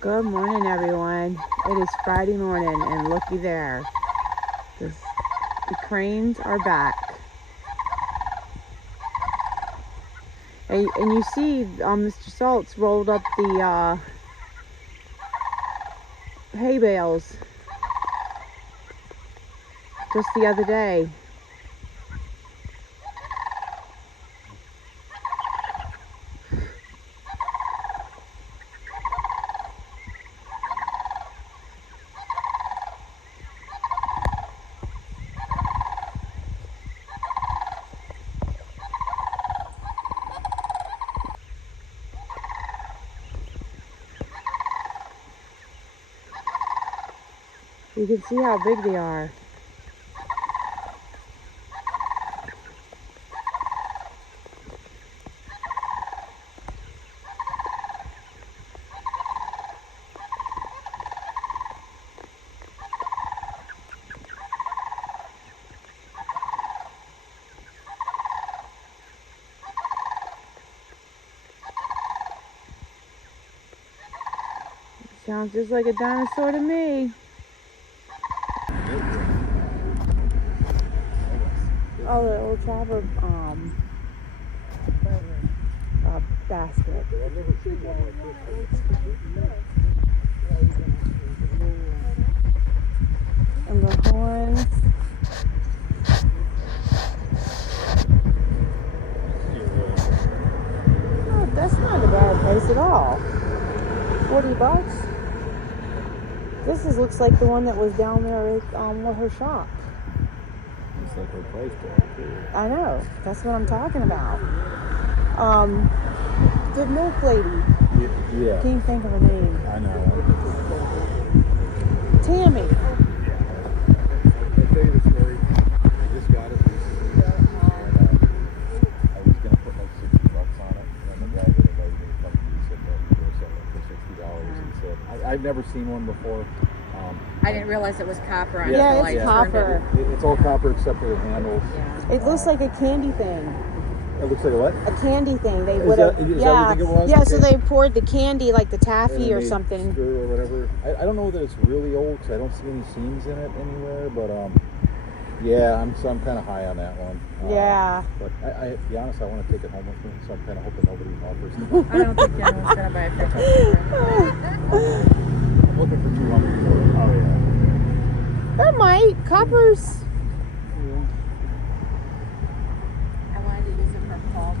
Good morning, everyone. It is Friday morning, and looky there. The cranes are back. And you see Mr. Salt's rolled up the hay bales just the other day. You can see how big they are. Sounds just like a dinosaur to me. Oh, the old Trapper basket. And the horns. Oh, that's not a bad price at all. $40. Looks like the one that was down there with her shop. It's like her price tag. I know. That's what I'm talking about. The milk lady. Yeah. Can't think of her name. I know. Tammy. I'll tell you the story. I just got it recently. I was going to put like $60 on it. And the guy that invited me to come to me said, no, you were selling it for $60. He said, I've never seen one before. I didn't realize it was copper on Yeah, it. it's copper. It's all copper except for the handles. Yeah. It looks like a candy thing. It looks like a what? A candy thing. They Is would that have. what you Yeah. think it was? Yeah. So Okay. they poured the candy like the And taffy then or they something. stir or whatever. I don't know that it's really old because I don't see any seams in it anywhere. But yeah, I'm kind of high on that one. Yeah. But I to be honest, I want to take it home with me, so I'm kind of hoping nobody offers it. I don't think anyone's going to buy a pickup. I'm looking for 200 for it. Oh yeah. That might. Coppers. I wanted to use it for fall.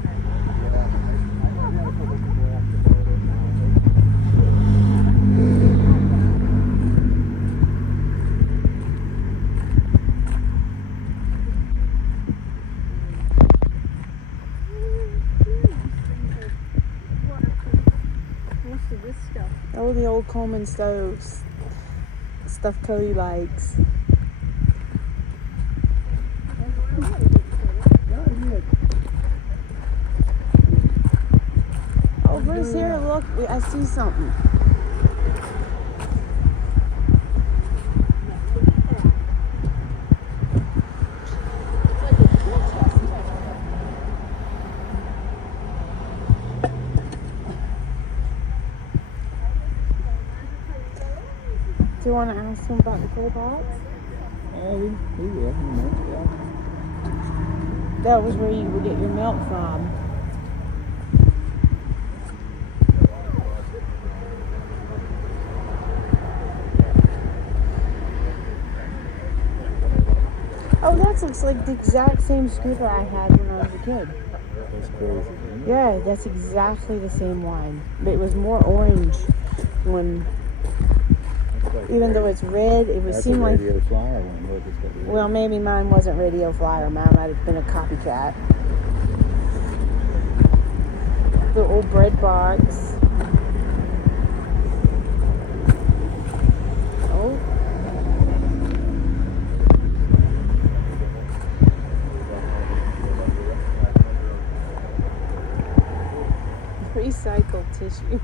Most of this stuff. Oh, the old Coleman stoves. Stuff Cody likes. Oh, Bruce, here, look. I see something. Do you want to ask him about the clay pots? We will. Yeah. That was where you would get your milk from. Oh, that looks like the exact same scooter I had when I was a kid. That's crazy. Isn't it? Yeah, that's exactly the same one. But it was more orange when, even though it's red, it would That's seem a like. Radio Flyer one. Look, it's got the Well, maybe mine wasn't Radio Flyer. Mine might have been a copycat. The old bread box. Oh. Recycled tissue.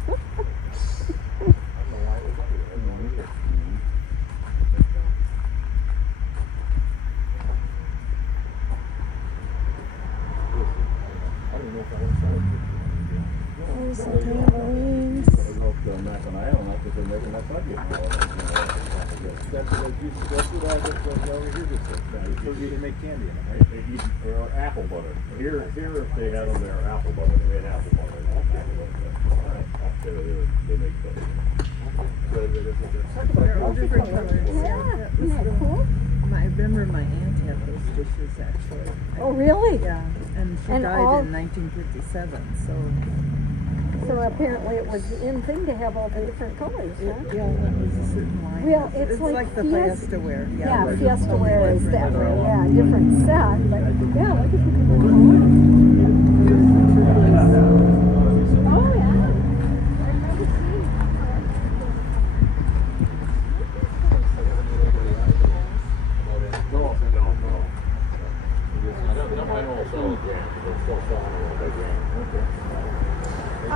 Some tambourines. I hope the Mac and I don't know, because they're making that budget. That's what over here just said. They make candy in it, right? They eat or apple butter. Here, if they had them there, apple butter, they made apple butter. They make butter. They're all different colors. Yeah. Isn't that cool? I remember my aunt had those dishes actually. Oh, really? Yeah, and she And died all- in 1957. So apparently it was in thing to have all the different colors, huh? Yeah, that was a certain line. Well, it's like the Fiesta- Fiesta wear. Yeah, but Fiesta only wear is different definitely, colors. yeah, different set, but yeah, look at the different colors. Oh, yeah. I remember seeing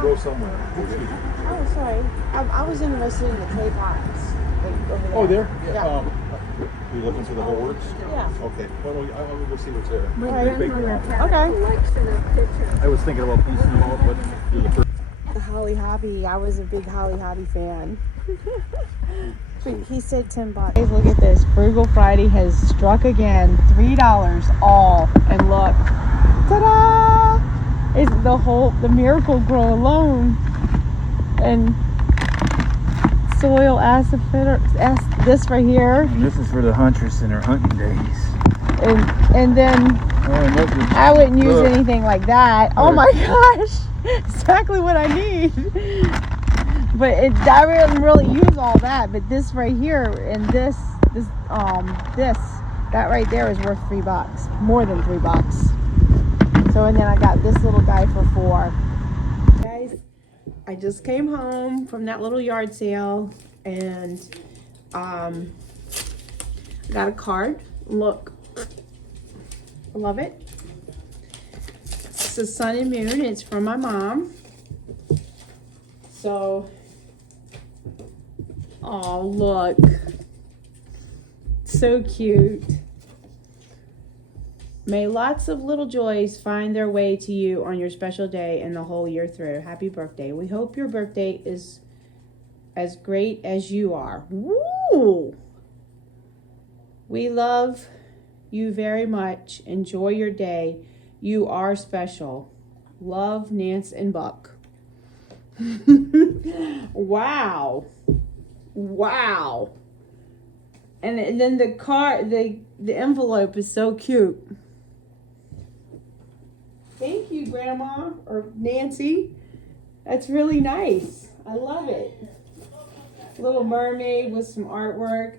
Go somewhere. Oh, sorry. I was interested in the clay pots. Like, over there. Oh, there? Yeah. You looking for the whole works? Yeah. Okay. Well, I'll go see what's there. My grandmother had Okay. a collection of pictures. I was thinking about piecing them out, but do the first. The Holly Hobby. I was a big Holly Hobby fan. He said $10. Guys, look at this. Frugal Friday has struck again. $3 all. And look. Ta-da! It's the Miracle Grow alone. And soil acid filter. This right here. And this is for the huntress in her hunting days. And then I wouldn't use anything like that. Oh my gosh. Exactly what I need. But I wouldn't really use all that. But this right here and this, that right there is worth $3. More than $3. So, and then I got this little guy for $4. Guys, I just came home from that little yard sale and got a card. Look, I love it. It's the sun and moon. It's from my mom. So, oh look, so cute. May lots of little joys find their way to you on your special day and the whole year through. Happy birthday. We hope your birthday is as great as you are. Woo! We love you very much. Enjoy your day. You are special. Love, Nance and Buck. Wow. Wow. And then the card, the envelope is so cute. Thank you, Grandma or Nancy. That's really nice. I love it. Little mermaid with some artwork.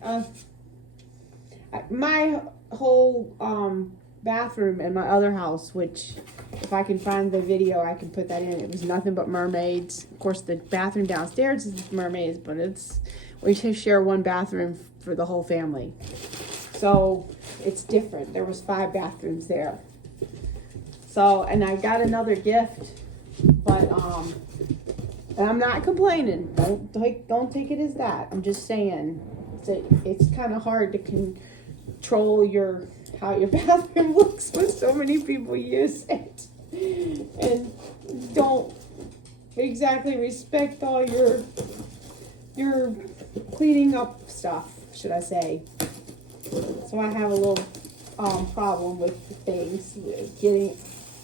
My whole bathroom in my other house, which if I can find the video, I can put that in. It was nothing but mermaids. Of course, the bathroom downstairs is mermaids, but we share one bathroom for the whole family. So it's different. There was 5 bathrooms there. So, and I got another gift, but and I'm not complaining. Don't take it as that. I'm just saying it's kind of hard to control how your bathroom looks when so many people use it and don't exactly respect all your cleaning up stuff, should I say. So I have a little problem with things getting.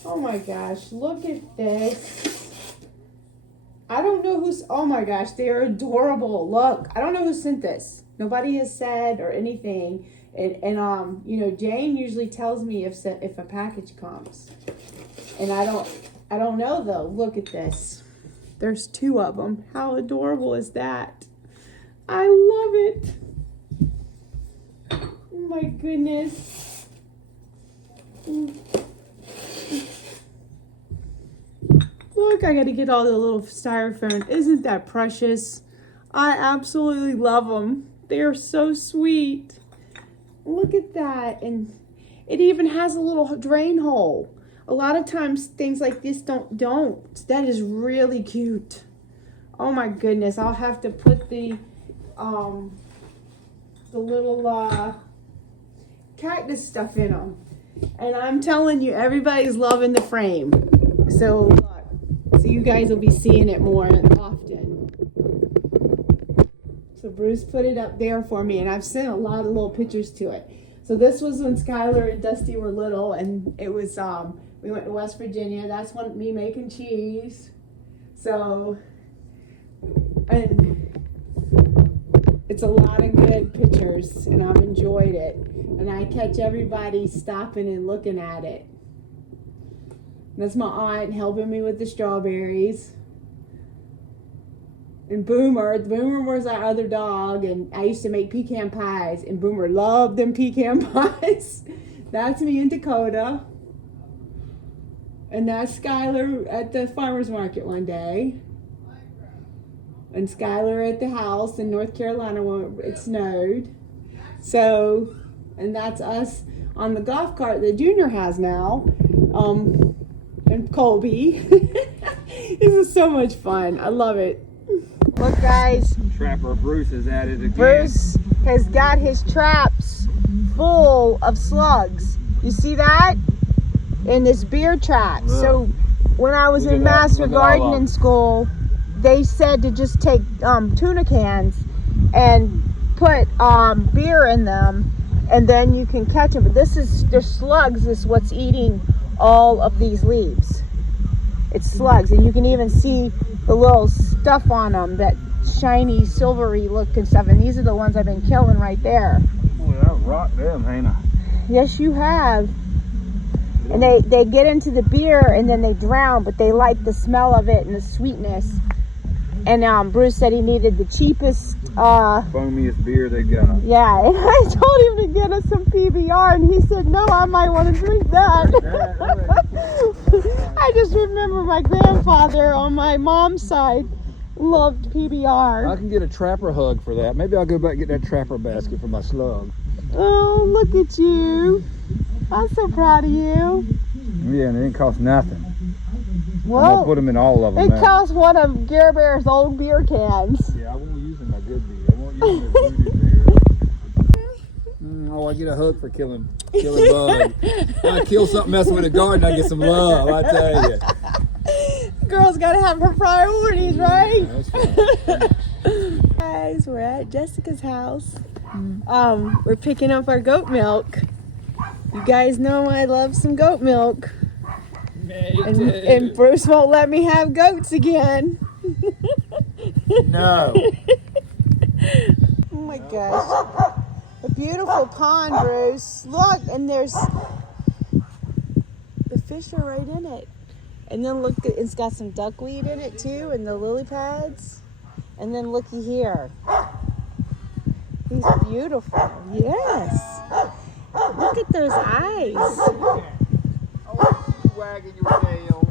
Oh my gosh, look at this. I don't know who's, oh my gosh, they are adorable. Look, I don't know who sent this. Nobody has said or anything. And you know, Jane usually tells me if a package comes. And I don't know though. Look at this. There's 2 of them. How adorable is that? I love it. Oh my goodness. Look, I got to get all the little styrofoam. Isn't that precious? I absolutely love them. They are so sweet. Look at that. And it even has a little drain hole. A lot of times things like this don't. That is really cute. Oh my goodness. I'll have to put the little cactus stuff in them. And I'm telling you, everybody's loving the frame. So you guys will be seeing it more often. So Bruce put it up there for me, and I've sent a lot of little pictures to it. So this was when Skylar and Dusty were little, and it was we went to West Virginia. That's when me making cheese. So, and it's a lot of good pictures, and I've enjoyed it. And I catch everybody stopping and looking at it. That's my aunt helping me with the strawberries. And Boomer was our other dog, and I used to make pecan pies, and Boomer loved them pecan pies. That's me and Dakota. And that's Skylar at the farmer's market one day. And Skylar at the house in North Carolina when it snowed. So, and that's us on the golf cart that Junior has now. And Colby. This is so much fun. I love it. Look, guys. Trapper Bruce is at it again. Bruce has got his traps full of slugs. You see that? In this beer trap. Look. So when I was Look in at that. master Look at all of gardening them. school, they said to just take tuna cans and put beer in them, and then you can catch them. But the slugs is what's eating all of these leaves. It's slugs, and you can even see the little stuff on them, that shiny silvery look and stuff, and these are the ones I've been killing right there. Boy, I've rocked them, ain't I? Yes, you have. And they get into the beer and then they drown, but they like the smell of it and the sweetness. And Bruce said he needed the cheapest Foamiest beer they got. yeah, and I told him to get us some PBR, and he said, no, I might want to drink that. I just remember my grandfather on my mom's side loved I PBR. can get a trapper hug for that. Maybe I'll go back and get that trapper basket for my slug. Oh, look at you. I'm so proud of you. Yeah, and it didn't cost nothing. I'm gonna Well, put them in all of them it now. costs one of Gare Bear's old beer cans. Yeah, I won't use them my good beer. I won't use them as voodoo beer. Oh, I get a hug for killing bugs. I kill something messing with the garden, I get some love, I tell you. Girl's gotta have her priorities, right? That's right. Guys, we're at Jessica's house. We're picking up our goat milk. You guys know I love some goat milk. And Bruce won't let me have goats again. No. Oh my gosh. A beautiful pond, Bruce. Look, and there's the fish are right in it. And then look, it's got some duckweed in it too, and the lily pads. And then looky here. He's beautiful. Yes. Look at those eyes. Wagging your tail.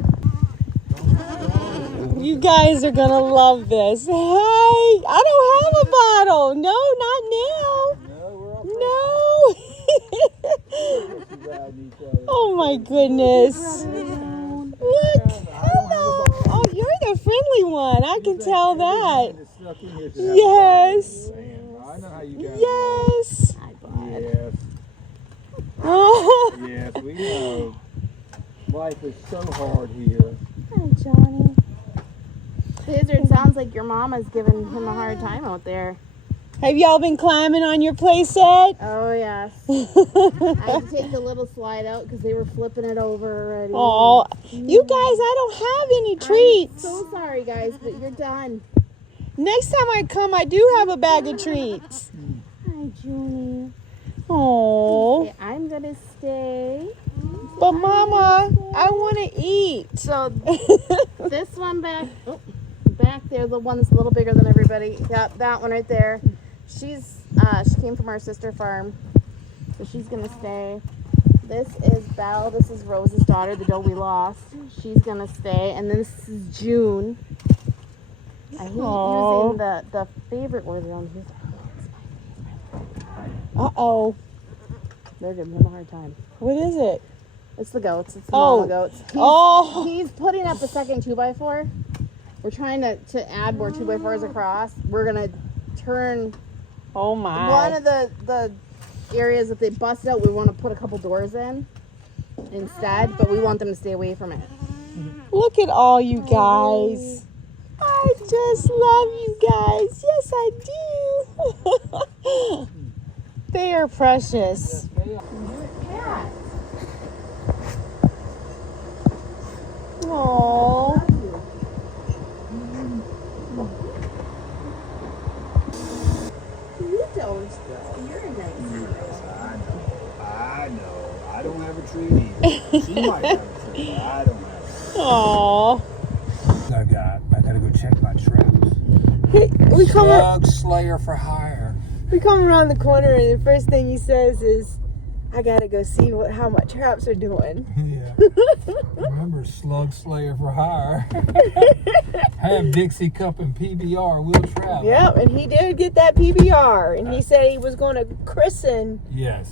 You guys are gonna love this. Hey, I don't have a bottle. No, not now. No. Oh my goodness. Look. Hello. Oh, you're the friendly one. I can tell that. Yes. I know how you guys Yes. Yes. Oh. Yes, we know. Life is so hard here. Hi, Johnny. Blizzard, sounds like your mama's giving him a hard time out there. Have y'all been climbing on your play set? Oh, yes. I had to take the little slide out because they were flipping it over already. Oh, you guys, I don't have any treats. I'm so sorry, guys, but you're done. Next time I come, I do have a bag of treats. Hi, Junie. Oh, Okay, I'm going to stay. but Mama, I want to eat. So this one back there, the one that's a little bigger than everybody. Yep, that one right there. She came from our sister farm, so she's gonna stay. This is Belle. This is Rose's daughter, the doe we lost. She's gonna stay, and then this is June. I hate using the favorite word around here. Uh-oh. They're giving him a hard time. What is it? It's the goats. It's the mama goats. He's putting up a second 2x4. We're trying to add more 2x4s across. We're gonna turn Oh my. one of the areas that they busted out. We want to put a couple doors in instead, but we want them to stay away from it. Look at all you guys. I just love you guys. Yes, I do. They are precious. Aww. You don't. You're a nice I know. I don't have a tree either. She might have a tree, but I don't have a tree. Aww. I gotta go check my traps. Hey, Slug Slayer for hire. we come around the corner and the first thing he says is, I gotta go see how my traps are doing. Yeah. Remember Slug Slayer for hire. Have Dixie Cup and PBR will travel. Yep, and he did get that PBR, and he said he was going to christen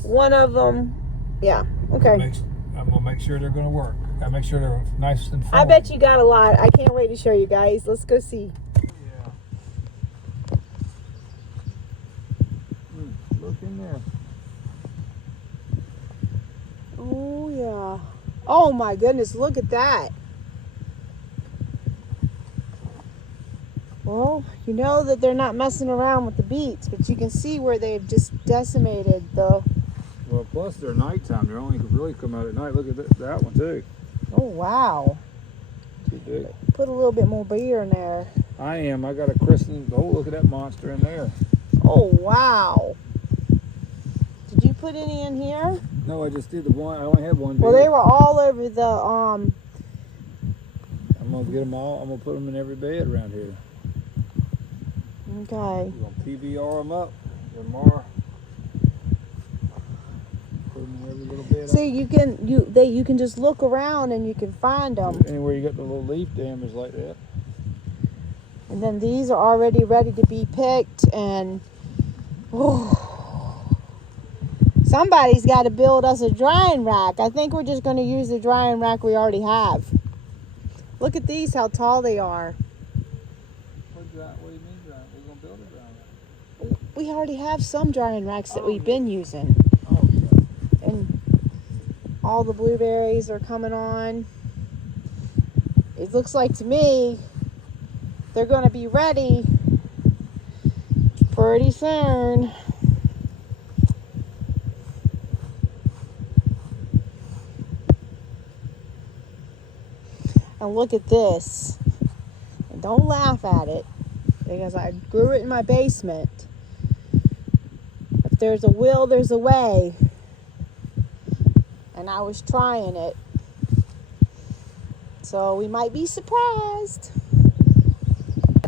one of them. Yeah, okay. I'm gonna make sure they're gonna work. I make sure they're nice and fun. I bet you got a lot. I can't wait to show you guys. Let's go see. Yeah. Look in there. Oh, yeah. Oh, my goodness. Look at that. Well, you know that they're not messing around with the beets, but you can see where they've just decimated the... Well, plus they're nighttime. They're only really come out at night. Look at that one, too. Oh, wow. Too big. Put a little bit more beer in there. I am. I got a christening. Oh, look at that monster in there. Oh, wow. Did you put any in here? No, I just did the one. I only had one. Well, they were all over the, I'm going to get them all. I'm going to put them in every bed around here. Okay. We're going to PBR them up. They're more. Put them in every little bed. See, you can just look around and you can find them. Anywhere you got the little leaf damage like that. And then these are already ready to be picked, and somebody's got to build us a drying rack. I think we're just going to use the drying rack we already have. Look at these, how tall they are. What do you mean drying? We're going to build a drying rack. We already have some drying racks that we've been using. Oh, okay. And all the blueberries are coming on. It looks like to me they're going to be ready pretty soon. And look at this. And don't laugh at it, because I grew it in my basement. If there's a will, there's a way. And I was trying it. So we might be surprised.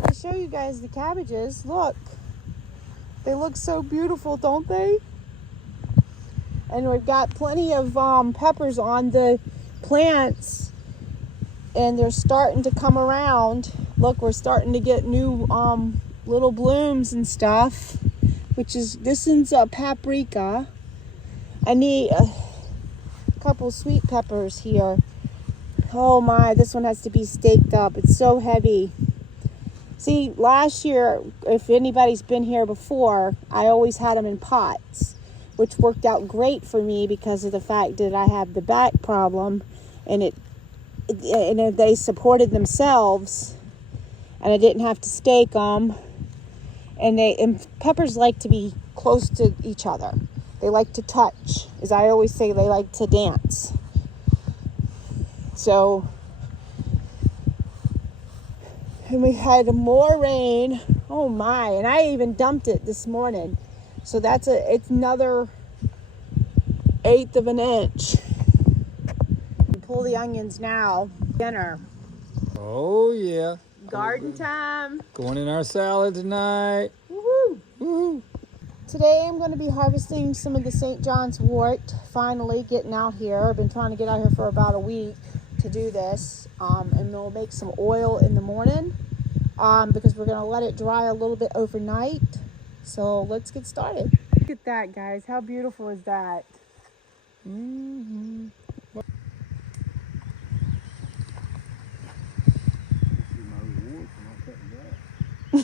I'll show you guys the cabbages. Look. They look so beautiful, don't they? And we've got plenty of peppers on the plants. And they're starting to come around. Look, we're starting to get new little blooms and stuff. This is a paprika. I need a couple sweet peppers here. Oh my, this one has to be staked up. It's so heavy. See, last year, if anybody's been here before, I always had them in pots, which worked out great for me because of the fact that I have the back problem, and they supported themselves, and I didn't have to stake them. And peppers like to be close to each other. They like to touch. As I always say, they like to dance. So, and we had more rain. Oh my, and I even dumped it this morning. So it's another 1/8 of an inch. Pull the onions now. Dinner. Oh, yeah. Garden time. Going in our salad tonight. Woohoo! Woohoo! Today I'm going to be harvesting some of the St. John's wort. Finally getting out here. I've been trying to get out here for about a week to do this. And we'll make some oil in the morning because we're going to let it dry a little bit overnight. So let's get started. Look at that, guys. How beautiful is that? Mm-hmm. We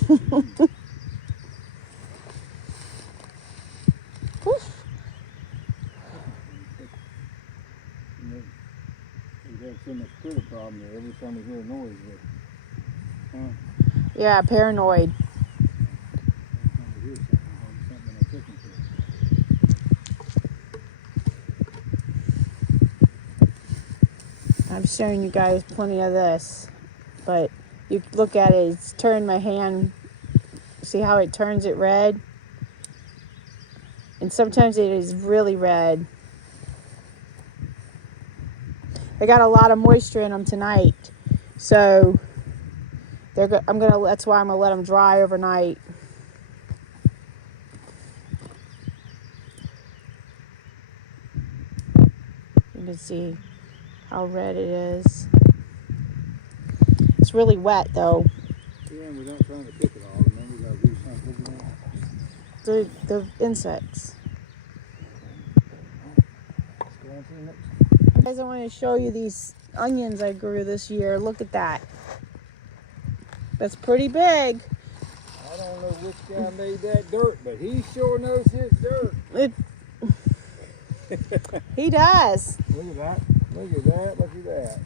have so much critter problem there. Every time we hear a noise, Yeah, paranoid. showing you guys plenty of this, but you look at it, it's turned my hand. See how it turns it red? And sometimes it is really red. They got a lot of moisture in them tonight, so that's why I'm gonna let them dry overnight. You can see how red it is. It's really wet though. Yeah, we're not trying to pick it all. Remember, we gotta do something. The insects. Let's go on to the next. Guys, I want to show you these onions I grew this year. Look at that. That's pretty big. I don't know which guy made that dirt, but he sure knows his dirt. He does. Look at that. Look at that. Look at that.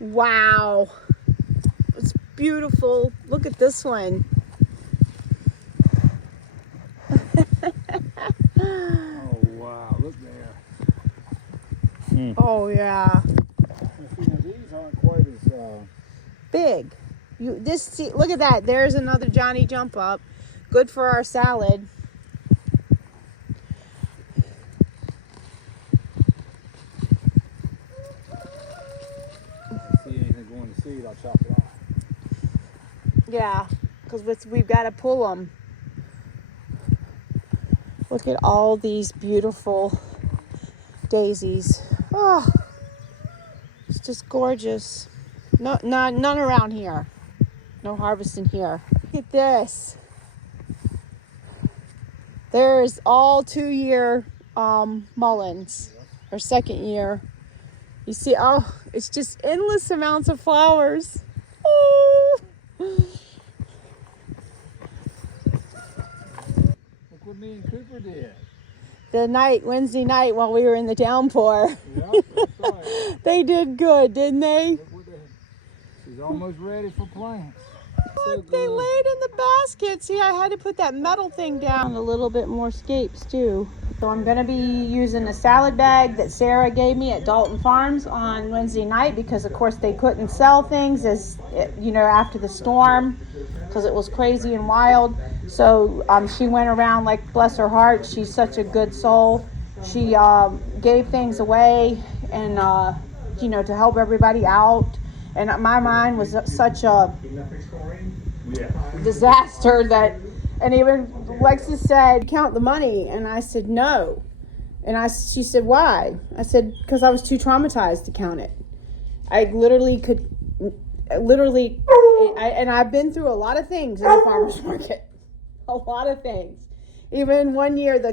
Wow. It's beautiful. Look at this one. Oh, wow. Look there. Oh, yeah. These aren't quite as... Big. Look at that. There's another Johnny jump up. Good for our salad. see anything going to seed, I'll chop it off. Yeah, because we've got to pull them. Look at all these beautiful daisies. Oh, it's just gorgeous. None around here. No harvesting here. Look at this. There's all 2-year mulleins, or second year. You see, oh, it's just endless amounts of flowers. Oh. Look what me and Cooper did. Wednesday night while we were in the downpour. Yep, that's right. They did good, didn't they? Look what she's almost ready for plants. Look, they laid in the basket. See, I had to put that metal thing down. A little bit more scapes too. So I'm gonna be using a salad bag that Sarah gave me at Dalton Farms on Wednesday night because of course they couldn't sell things after the storm because it was crazy and wild. So she went around, like, bless her heart, she's such a good soul. She gave things away and to help everybody out. And my mind was such a disaster and even Lexus said, count the money. And I said, no. And she said, why? I said, because I was too traumatized to count it. And I've been through a lot of things in the farmer's market. A lot of things. Even one year, the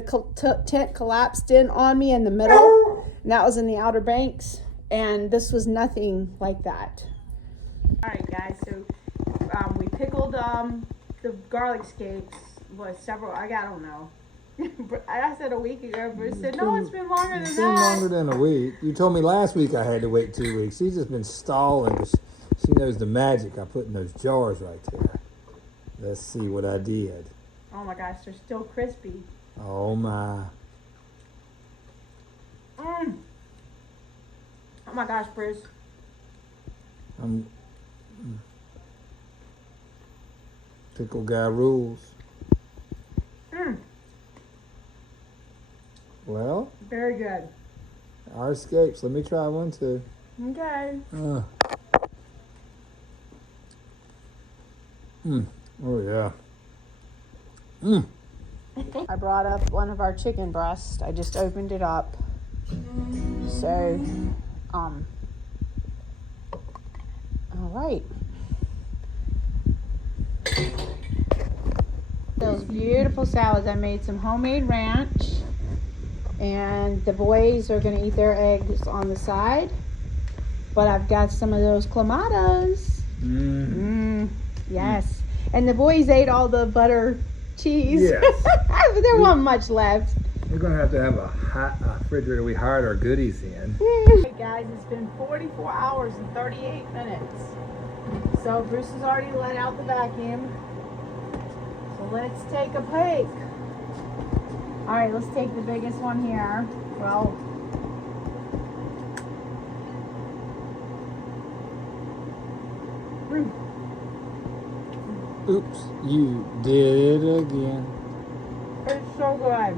tent collapsed in on me in the middle. And that was in the Outer Banks. And this was nothing like that. All right, guys. So we pickled the garlic scapes. I don't know. I said a week ago, Bruce said, no, it's been longer than that. It's been longer than a week. You told me last week I had to wait 2 weeks. She's just been stalling. She knows the magic I put in those jars right there. Let's see what I did. Oh my gosh, they're still crispy. Oh my. Oh my gosh, Bruce. Pickle guy rules. Well, very good. our escapes. Let me try one too. Okay. Oh yeah. I brought up one of our chicken breasts. I just opened it up. So, all right. Those beautiful salads. I made some homemade ranch, and the boys are going to eat their eggs on the side. But I've got some of those clamatos. Yes. And the boys ate all the butter cheese. Yes. There wasn't much left. We're gonna have to have a refrigerator we hide our goodies in. Hey guys, it's been 44 hours and 38 minutes. So Bruce has already let out the vacuum. So let's take a peek. All right, let's take the biggest one here. Well, Oops, you did it again. It's so good.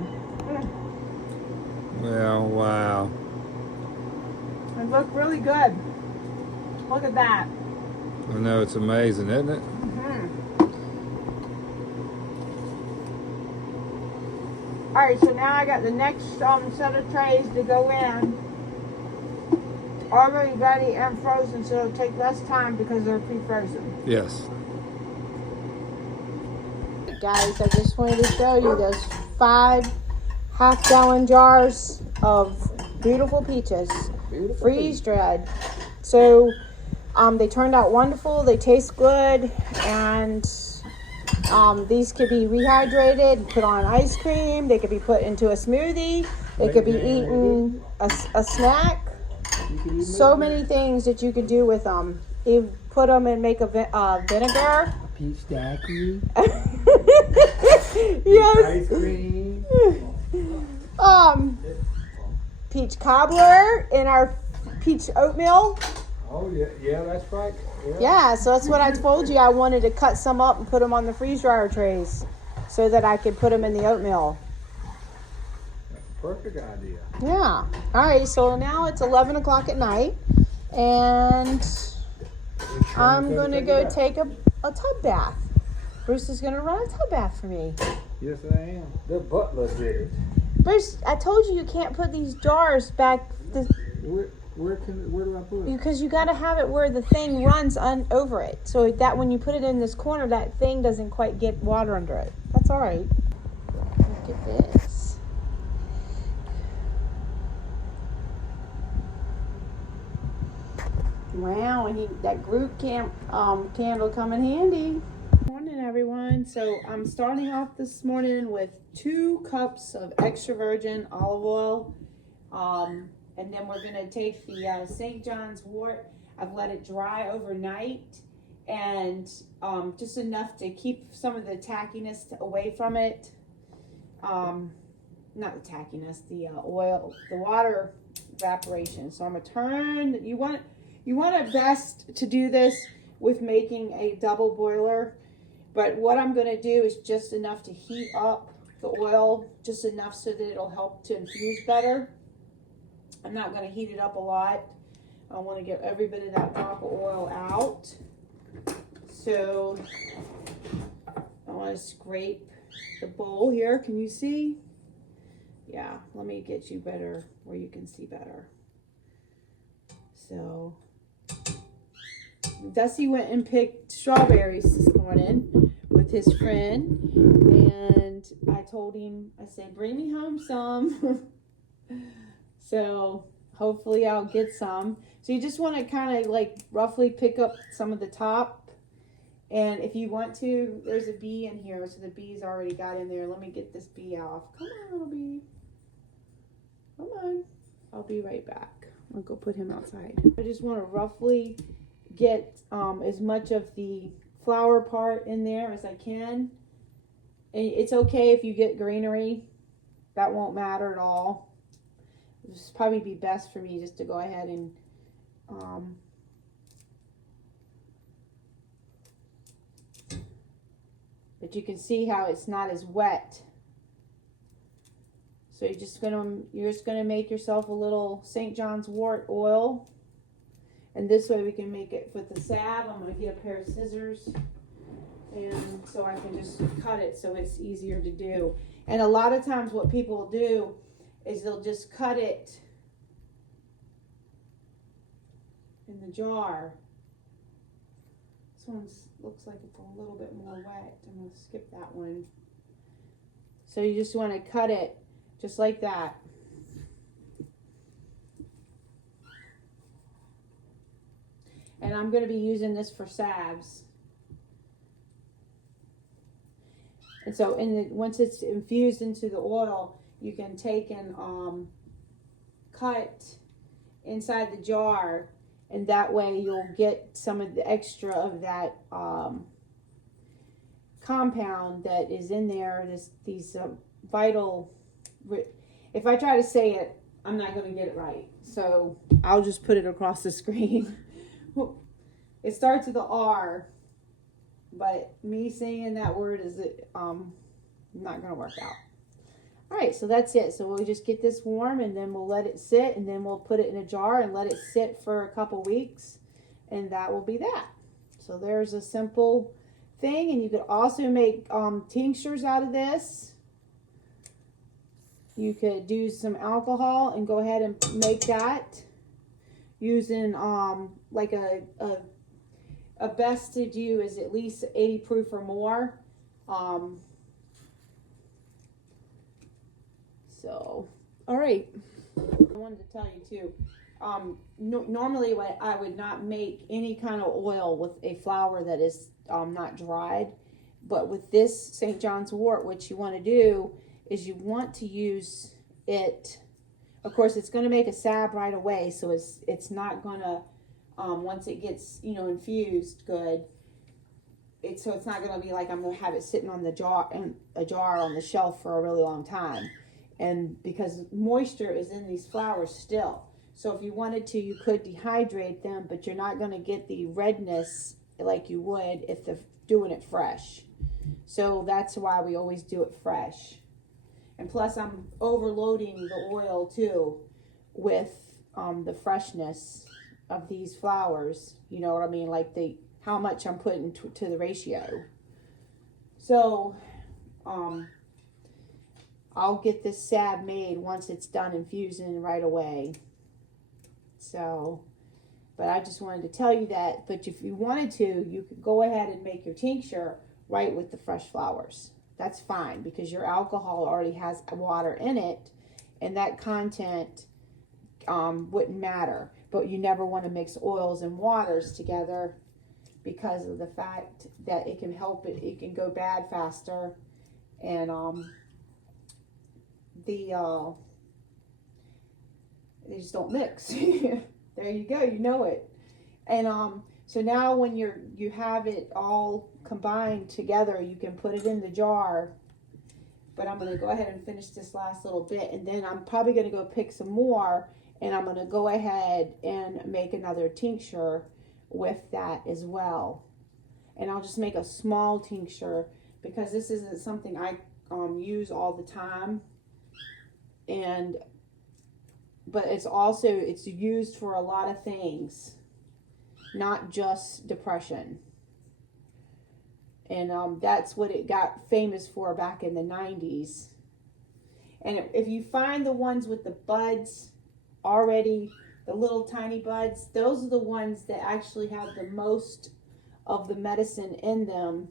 Well, wow. It looks really good. Look at that. I know, it's amazing, isn't it? Alright, so now I got the next set of trays to go in. Already ready and frozen, so it'll take less time because they're pre-frozen. Yes. Guys, I just wanted to show you those 5 half-gallon jars of beautiful peaches, freeze dried. So they turned out wonderful. They taste good, and these could be rehydrated, put on ice cream. They could be put into a smoothie. They could be eaten a snack. So many things that you could do with them. You put them and make a vinegar. Peach daiquiri. Yes. Ice cream. Peach cobbler in our peach oatmeal. Oh yeah, that's right. Yeah, so that's what I told you. I wanted to cut some up and put them on the freeze dryer trays so that I could put them in the oatmeal. Perfect idea. Yeah. All right, so now it's 11 o'clock at night, and I'm going to go take a tub bath. Bruce is going to run a tub bath for me. Yes, I am. The butt looks bigger. Bruce, I told you can't put these jars back Where do I put it? because you got to have it where the thing runs over it, so that when you put it in this corner, that thing doesn't quite get water under it. That's all right. Look at this. Wow, and that group candle come in handy. Morning, everyone. So I'm starting off this morning with 2 cups of extra virgin olive oil. And then we're going to take the St. John's wort. I've let it dry overnight, and just enough to keep some of the tackiness away from it. Not the tackiness, the oil, the water evaporation. So I'm going to turn. You want it best to do this with making a double boiler. But what I'm going to do is just enough to heat up the oil, just enough so that it'll help to infuse better. I'm not going to heat it up a lot. I want to get every bit of that drop of oil out. So I want to scrape the bowl here. Can you see? Yeah, let me get you better where you can see better. So Dusty went and picked strawberries this morning with his friend, and I told him, I said, bring me home some. So hopefully I'll get some. So you just want to kind of like roughly pick up some of the top. And if you want to, there's a bee in here. So the bee's already got in there. Let me get this bee off. Come on, little bee. Come on. I'll be right back. I'll go put him outside. I just want to roughly get as much of the flower part in there as I can. And it's okay if you get greenery. That won't matter at all. It's probably be best for me just to go ahead and but you can see how it's not as wet. So you're just gonna make yourself a little St. John's wort oil, and this way we can make it with the salve. I'm gonna get a pair of scissors, and so I can just cut it so it's easier to do. And a lot of times what people will do is they'll just cut it in the jar. This one looks like it's a little bit more wet. I'm going to skip that one. So you just want to cut it just like that. And I'm going to be using this for salves. And so once it's infused into the oil, you can take and cut inside the jar, and that way you'll get some of the extra of that compound that is in there. These vital. If I try to say it, I'm not going to get it right. So I'll just put it across the screen. It starts with the R, but me saying that word is not gonna work out. All right, so that's it. So we'll just get this warm, and then we'll let it sit, and then we'll put it in a jar and let it sit for a couple weeks, and that will be that. So there's a simple thing, and you could also make tinctures out of this. You could do some alcohol and go ahead and make that using like a best to do is at least 80 proof or more. So, all right. I wanted to tell you too. Normally, I would not make any kind of oil with a flower that is not dried, but with this St. John's wort, what you want to do is you want to use it. Of course, it's going to make a salve right away, so it's not going to once it gets infused good. So it's not going to be like I'm going to have it sitting on a jar on the shelf for a really long time. And because moisture is in these flowers still. So if you wanted to, you could dehydrate them, but you're not going to get the redness like you would if they're doing it fresh. So that's why we always do it fresh. And plus I'm overloading the oil too with the freshness of these flowers. You know what I mean? Like how much I'm putting to the ratio. So, I'll get this salve made once it's done infusing right away. So, but I just wanted to tell you that. But if you wanted to, you could go ahead and make your tincture right with the fresh flowers. That's fine because your alcohol already has water in it, and that content wouldn't matter. But you never want to mix oils and waters together because of the fact that it can it can go bad faster, and they just don't mix. There you go, you know it. And so now when you have it all combined together, you can put it in the jar. But I'm going to go ahead and finish this last little bit, and then I'm probably going to go pick some more, and I'm going to go ahead and make another tincture with that as well. And I'll just make a small tincture because this isn't something I use all the time. But it's used for a lot of things, not just depression. And that's what it got famous for back in the 90s. And if you find the ones with the buds already, the little tiny buds, those are the ones that actually have the most of the medicine in them.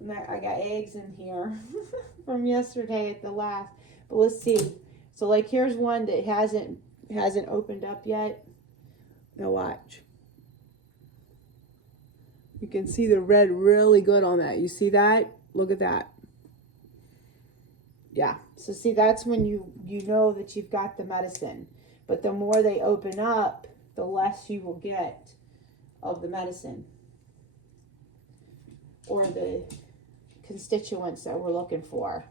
And I got eggs in here from yesterday at the last. But let's see. So like here's one that hasn't opened up yet. Now watch. You can see the red really good on that. You see that? Look at that. Yeah. So see, that's when you know that you've got the medicine. But the more they open up, the less you will get of the medicine or the constituents that we're looking for.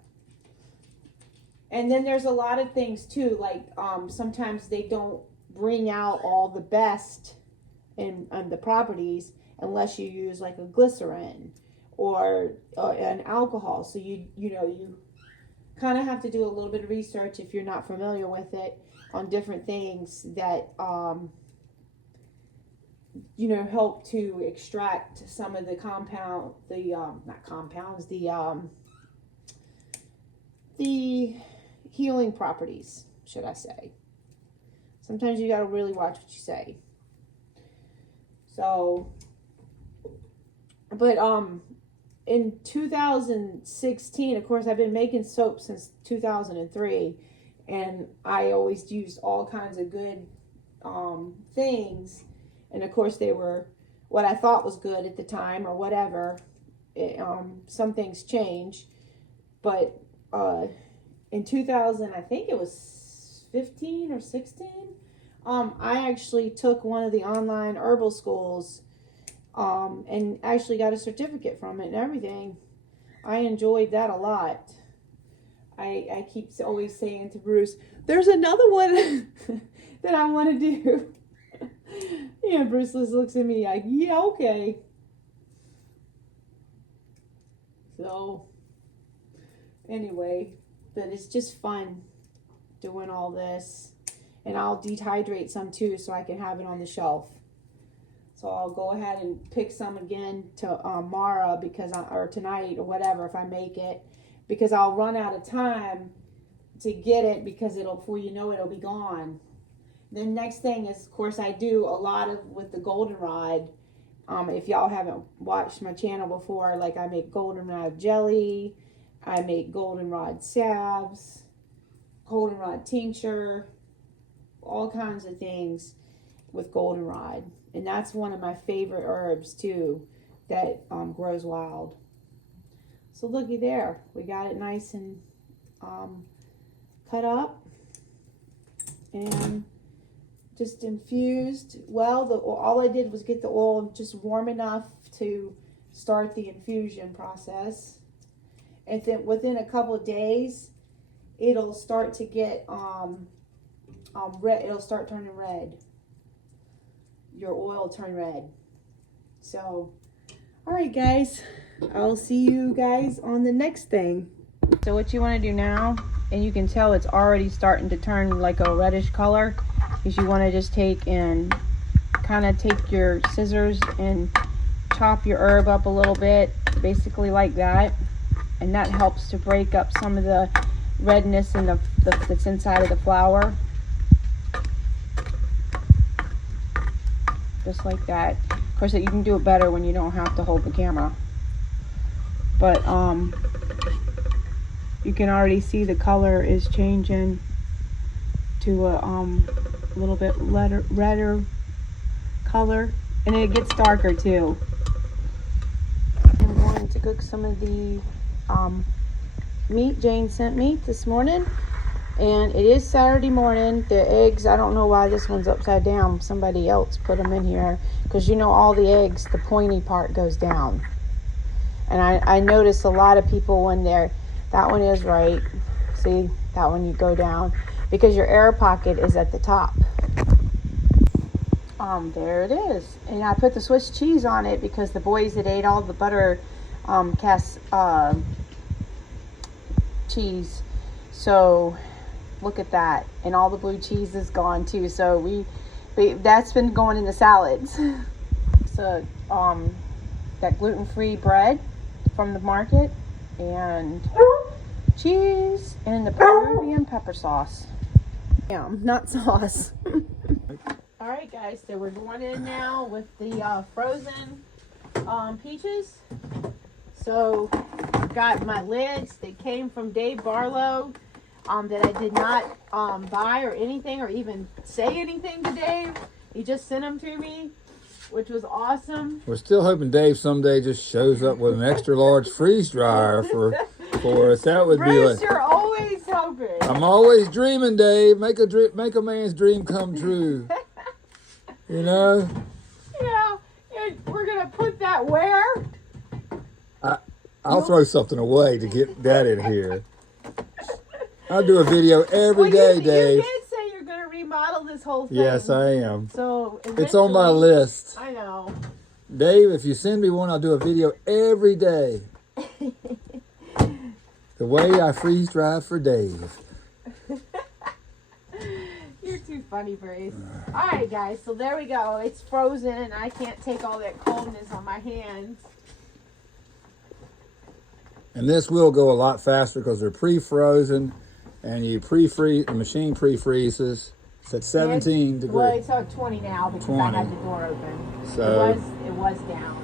And then there's a lot of things too, like sometimes they don't bring out all the best in the properties unless you use like a glycerin or an alcohol. So you kind of have to do a little bit of research if you're not familiar with it on different things that help to extract some of the the healing properties, should I say. Sometimes you got to really watch what you say. So, but in 2016, of course, I've been making soap since 2003, and I always used all kinds of good things, and of course they were what I thought was good at the time or whatever. Some things change, but in 2000, I think it was 15 or 16, I actually took one of the online herbal schools and actually got a certificate from it and everything. I enjoyed that a lot. I keep always saying to Bruce, there's another one that I want to do. And Bruce looks at me like, yeah, okay. So, anyway, but it's just fun doing all this. And I'll dehydrate some too so I can have it on the shelf. So I'll go ahead and pick some again tomorrow or tonight or whatever if I make it. Because I'll run out of time to get it because before you know it, it'll be gone. The next thing is, of course, I do a lot with the goldenrod. If y'all haven't watched my channel before, like I make goldenrod jelly, I make goldenrod salves, goldenrod tincture, all kinds of things with goldenrod. And that's one of my favorite herbs too that grows wild. So looky there, we got it nice and cut up and just infused. Well, all I did was get the oil just warm enough to start the infusion process. And then within a couple of days, it'll start to get red. It'll start turning red. Your oil will turn red. So, all right, guys. I'll see you guys on the next thing. So what you want to do now, and you can tell it's already starting to turn like a reddish color, is you want to just take your scissors and chop your herb up a little bit, basically like that. And that helps to break up some of the redness in that's inside of the flour. Just like that. Of course, you can do it better when you don't have to hold the camera. But you can already see the color is changing to a little bit redder color, and it gets darker too. I'm going to cook some of the meat Jane sent me this morning, and it is Saturday morning. The eggs, I don't know why this one's upside down. Somebody else put them in here, because you know all the eggs, the pointy part goes down. And I notice a lot of people when that one is right. See, that one you go down because your air pocket is at the top. There it is. And I put the Swiss cheese on it because the boys had ate all the butter cheese. So look at that. And all the blue cheese is gone too. So that's been going in the salads. So that gluten-free bread from the market, and cheese, and the Peruvian pepper sauce. Yeah, not sauce. All right, guys, so we're going in now with the frozen peaches. So I've got my lids. They came from Dave Barlow, that I did not buy or anything or even say anything to Dave. He just sent them to me, which was awesome. We're still hoping Dave someday just shows up with an extra large freeze dryer for us. That would Bruce, be like. You're always hoping. I'm always dreaming, Dave. Make a man's dream come true. You know. Yeah, and we're gonna put that where? I'll throw something away to get that in here. I'll do a video every day, Dave. You did say you're gonna remodel this whole thing. Yes, I am. So It's on my list. I know. Dave, if you send me one, I'll do a video every day. The way I freeze dry for Dave. You're too funny, Bruce. All right, guys. So there we go. It's frozen, and I can't take all that coldness on my hands. And this will go a lot faster because they're pre-frozen, and the machine pre-freezes. It's at 17 degrees. Well, it's at 20 now because 20. I had the door open. So it was down.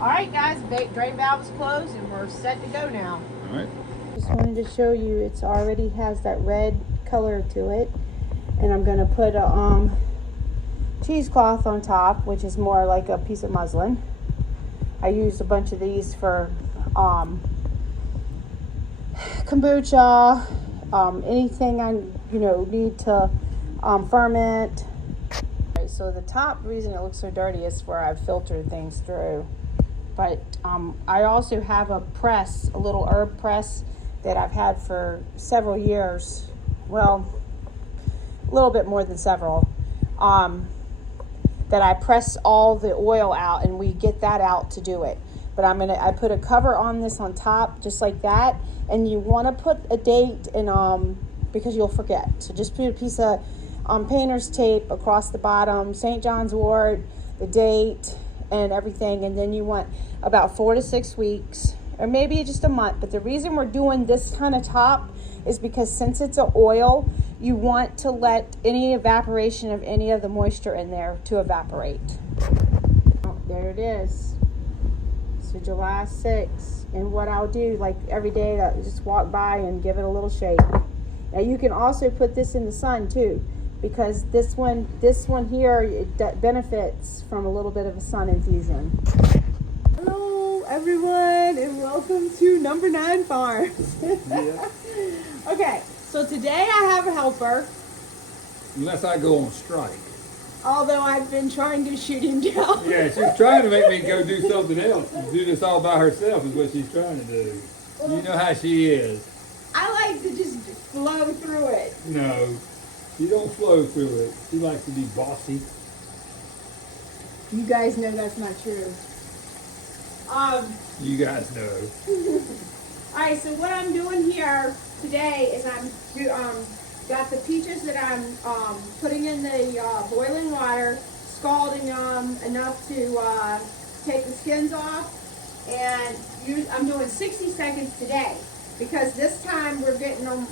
All right, guys. Drain valve is closed, and we're set to go now. all right. Just wanted to show you it's already has that red color to it, and I'm going to put a cheesecloth on top, which is more like a piece of muslin. I used a bunch of these for kombucha, anything I need to ferment. Right, so the top reason it looks so dirty is where I've filtered things through. But I also have a little herb press that I've had for several years. Well, a little bit more than several. That that I press all the oil out, and we get that out to do it. But I put a cover on this on top, just like that. And you want to put a date and because you'll forget. So just put a piece of painter's tape across the bottom, St. John's Wort, the date, and everything. And then you want about 4 to 6 weeks, or maybe just a month. But the reason we're doing this kind of top is because since it's an oil, you want to let any evaporation of any of the moisture in there to evaporate. Oh, there it is. So July 6th. And what I'll do, like every day, I just walk by and give it a little shake. Now you can also put this in the sun too, because this one here, it benefits from a little bit of a sun infusion. Hello everyone, and welcome to Number 9 Farms. Yeah. Okay, so today I have a helper, Unless I go on strike. although I've been trying to shoot him down. Yeah, she's trying to make me go do something else. Do this all by herself is what she's trying to do. You know how she is. I like to just flow through it. No, she don't flow through it. She likes to be bossy. You guys know that's not true. You guys know. Alright, so what I'm doing here today is I'm got the peaches that I'm putting in the boiling water, scalding them enough to take the skins off, and I'm doing 60 seconds today because this time we're getting them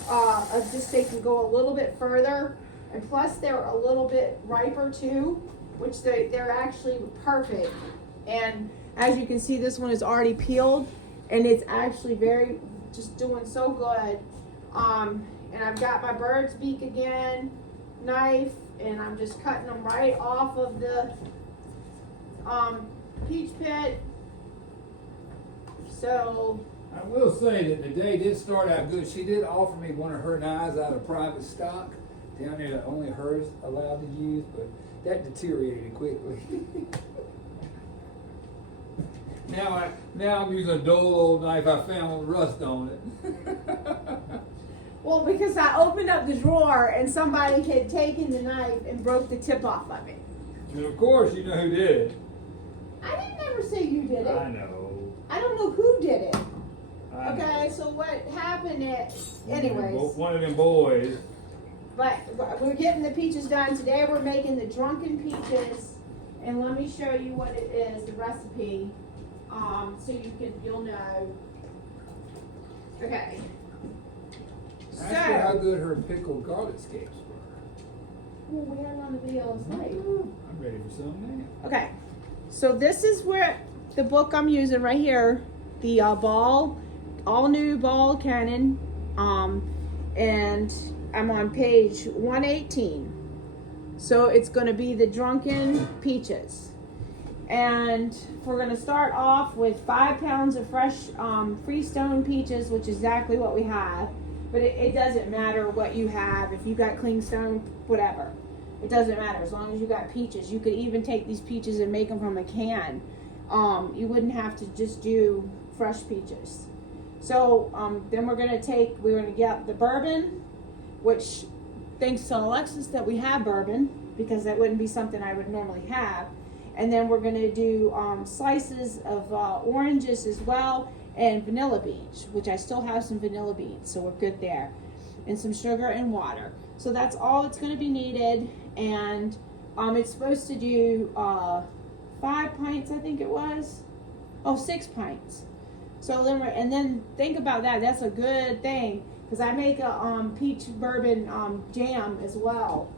just they can go a little bit further, and plus they're a little bit riper too, which they're actually perfect. And as you can see, this one is already peeled, and it's actually just doing so good. And I've got my bird's beak again, knife, and I'm just cutting them right off of the peach pit. So I will say that the day did start out good. She did offer me one of her knives out of private stock down there that only hers allowed to use, but that deteriorated quickly. Now I'm using a dull old knife I found with rust on it. well, because I opened up the drawer and somebody had taken the knife and broke the tip off of it. And of course, you know who did it. I didn't ever say you did it. I know. I don't know who did it. I Okay, know. so what happened anyways. One of them boys. But we're getting the peaches done. Today we're making the Drunken peaches. And let me show you what it is, the recipe. So you'll know. Okay. Ask her how good her pickled garlic scapes were. Well, we had it on the video last night. I'm ready for some now. Okay. So this is where the book I'm using right here, the all new ball cannon, and I'm on page 118. So it's going to be the Drunken peaches. And we're going to start off with 5 pounds of fresh freestone peaches, which is exactly what we have. But it doesn't matter what you have. If you got clean stone, whatever. It doesn't matter as long as you got peaches. You could even take these peaches and make them from a can. You wouldn't have to just do fresh peaches. So then we're going to get the bourbon, which thanks to Alexis that we have bourbon, because that wouldn't be something I would normally have. And then we're going to do slices of oranges as well, and vanilla beans, which I still have some vanilla beans, so we're good there. And some sugar and water. So that's all that's going to be needed. And it's supposed to do 5 pints, I think it was. Oh, 6 pints. So then think about that. That's a good thing, because I make a peach bourbon jam as well.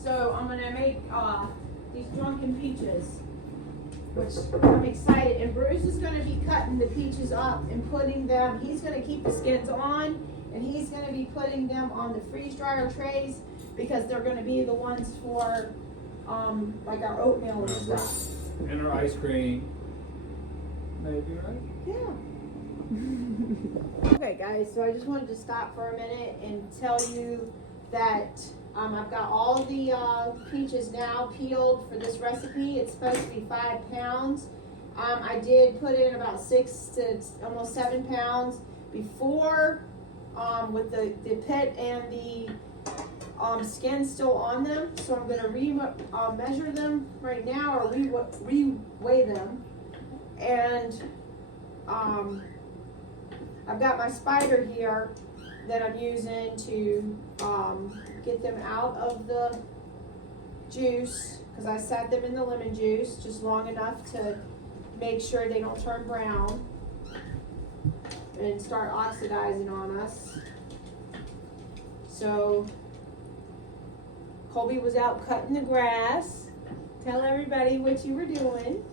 So I'm going to make these Drunken peaches, which I'm excited. And Bruce is going to be cutting the peaches up and putting them, he's going to keep the skins on, and he's going to be putting them on the freeze dryer trays, because they're going to be the ones for like our oatmeal and stuff. And our ice cream. Maybe, right? Yeah. Okay guys, so I just wanted to stop for a minute and tell you that I've got all the peaches now peeled for this recipe. It's supposed to be 5 pounds. I did put in about 6 to almost 7 pounds before with the pit and the skin still on them, so I'm gonna measure them right now, or re-weigh them. And I've got my spider here that I'm using to get them out of the juice, because I set them in the lemon juice just long enough to make sure they don't turn brown and start oxidizing on us. So Colby was out cutting the grass. Tell everybody what you were doing.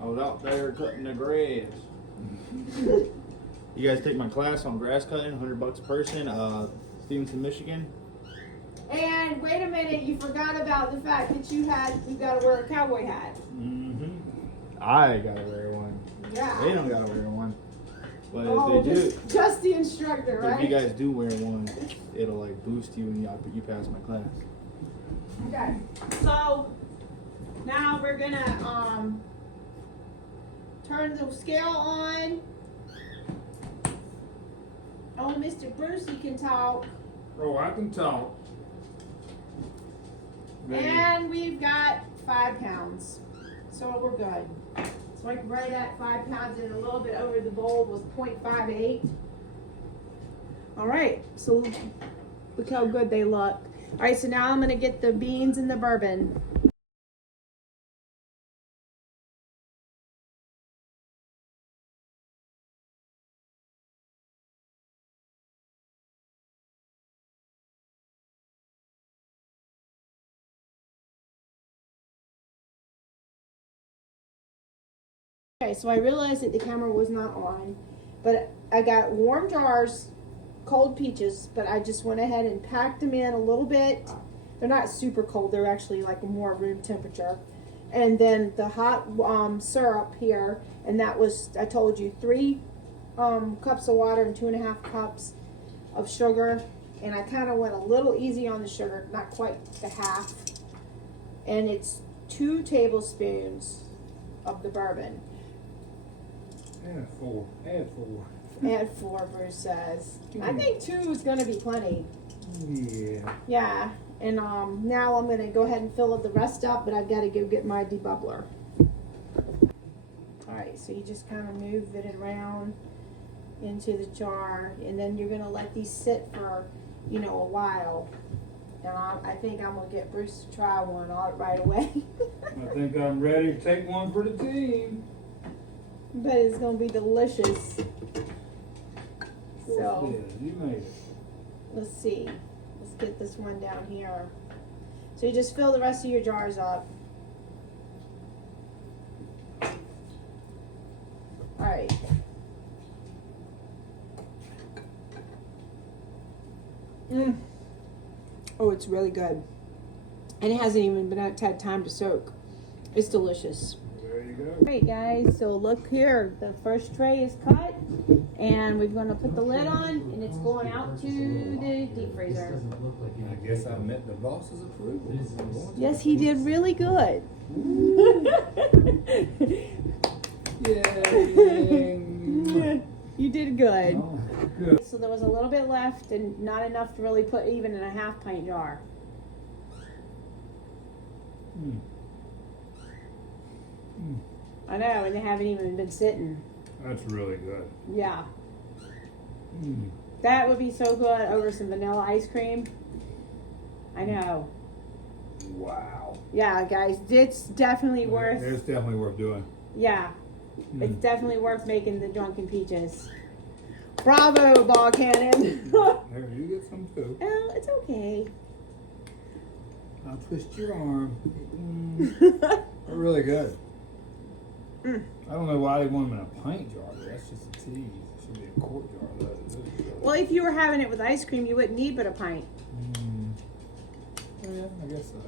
I was out there cutting the grass. You guys take my class on grass cutting, $100 a person, Stevenson, Michigan. And wait a minute, you forgot about the fact that you got to wear a cowboy hat. Mm-hmm. I gotta wear one. Yeah. They don't gotta wear one. But Oh, if they do, just the instructor, right? if you guys do wear one, it'll like boost you and you pass my class. Okay. So now we're gonna turn the scale on. Oh, Mr. Brucey can talk. Oh, I can talk. And we've got 5 pounds. So we're good. It's like right at 5 pounds and a little bit over the bowl was 0.58. All right, so look how good they look. All right, so now I'm gonna get the beans and the bourbon. Okay, so I realized that the camera was not on, but I got warm jars, cold peaches, but I just went ahead and packed them in a little bit. They're not super cold, they're actually like more room temperature. And then the hot syrup here, and that was, I told you, 3 cups of water and 2.5 cups of sugar. And I kind of went a little easy on the sugar, not quite the half. And it's 2 tablespoons of the bourbon. Add 4. Add 4. Add 4, Bruce says. I think 2 is going to be plenty. Yeah. Yeah. And now I'm going to go ahead and fill the rest up, but I've got to go get my debubbler. Alright, so you just kind of move it around into the jar, and then you're going to let these sit for, you know, a while. And I think I'm going to get Bruce to try one right away. I think I'm ready to take one for the team. But it's going to be delicious. So, Yeah, you made it. let's see. Let's get this one down here. So you just fill the rest of your jars up. Alright. Oh, it's really good. And it hasn't even been had time to soak. It's delicious. There you go. Alright guys, so look here. The first tray is cut. And we're going to put the lid on. And it's going out to the deep freezer. I guess I met the boss's approval. Yes, he did really good. Yay. You did good. Oh, good. So there was a little bit left and not enough to really put even in a 1/2 pint jar. Mm. Mm. I know, and they haven't even been sitting. That's really good. Yeah. Mm. That would be so good over some vanilla ice cream. I know. Wow. Yeah, guys, it's definitely worth. It's definitely worth doing. Yeah, Mm. it's definitely worth making the Drunken Peaches. Bravo, ball cannon. There, you get some too. Oh, it's okay. I'll twist your arm. Mm. They're really good. Mm. I don't know why they want them in a pint jar. But that's just a tease. It should be a quart jar. Well, if you were having it with ice cream, you wouldn't need but a pint. Mm. Yeah, I guess so.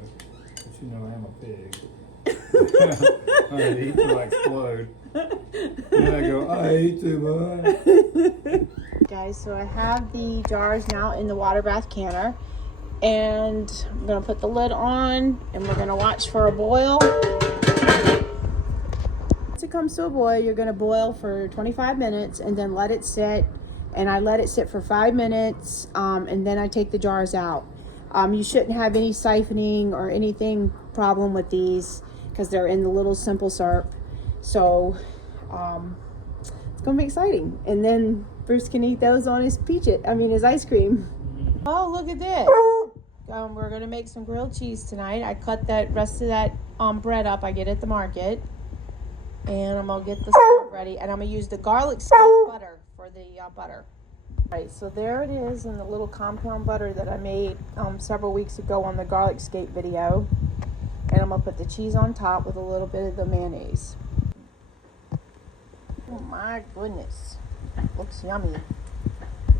But you know, I am a pig. I eat till I explode. And I go, I ate too much. Guys, so I have the jars now in the water bath canner. And I'm going to put the lid on. And we're going to watch for a boil. Once it comes to a boil, you're going to boil for 25 minutes. And then let it sit. And I let it sit for 5 minutes. And then I take the jars out. You shouldn't have any siphoning or anything problem with these because they're in the little simple syrup. So it's gonna be exciting. And then Bruce can eat those on his his ice cream. Oh, look at this. We're gonna make some grilled cheese tonight. I cut that rest of that bread up I get at the market. And I'm gonna get the stuff ready. And I'm gonna use the garlic skate butter for the butter. Right, so there it is in the little compound butter that I made several weeks ago on the garlic skate video. And I'm gonna put the cheese on top with a little bit of the mayonnaise. Oh my goodness, looks yummy.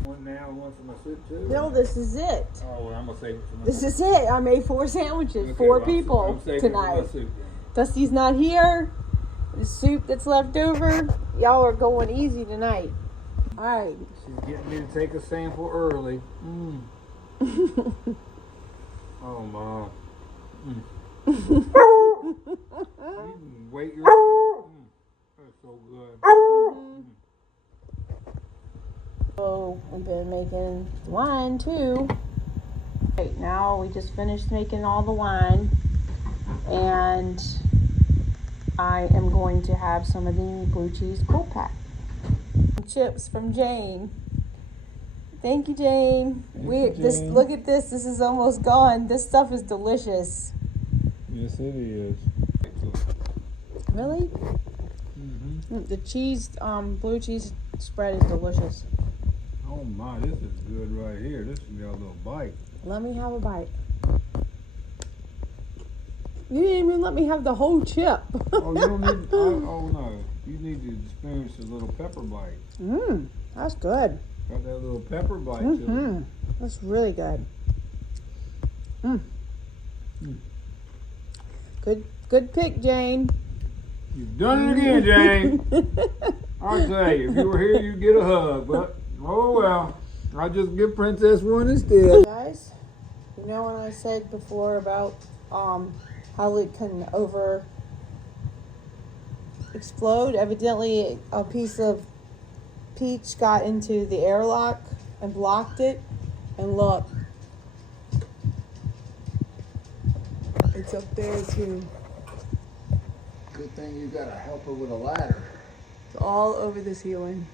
One now, one for my soup too. No, this is it. Oh, well, I'm gonna save it for my This soup. is it. I made 4 sandwiches, Okay, 4 well, people I'm saving it for my tonight. soup. Dusty's not here. The soup that's left over, y'all are going easy tonight. All right. She's getting me to take a sample early. Oh, Mom. Wait your. That's so good. So we've been making wine too. Right now we just finished making all the wine, and I am going to have some of the blue cheese cold pack. Chips from Jane. Thank you, Jane. Jane. Look at this. This is almost gone. This stuff is delicious. Yes, it is. Really? Mm-hmm. The cheese, blue cheese spread is delicious. Oh my, this is good right here. This has got a little bite. Let me have a bite. You didn't even let me have the whole chip. Oh, you don't need. Oh no, you need to experience a little pepper bite. That's good. Got that little pepper bite to it. That's really good. Good pick, Jane. You've done it again, Jane. I'll tell you, if you were here, you'd get a hug. But oh well, I'll just give Princess one instead. Guys, you know when I said before about how it can over explode? Evidently, a piece of peach got into the airlock and blocked it. And look, it's up there too. Good thing you got a helper with a ladder. It's all over the ceiling.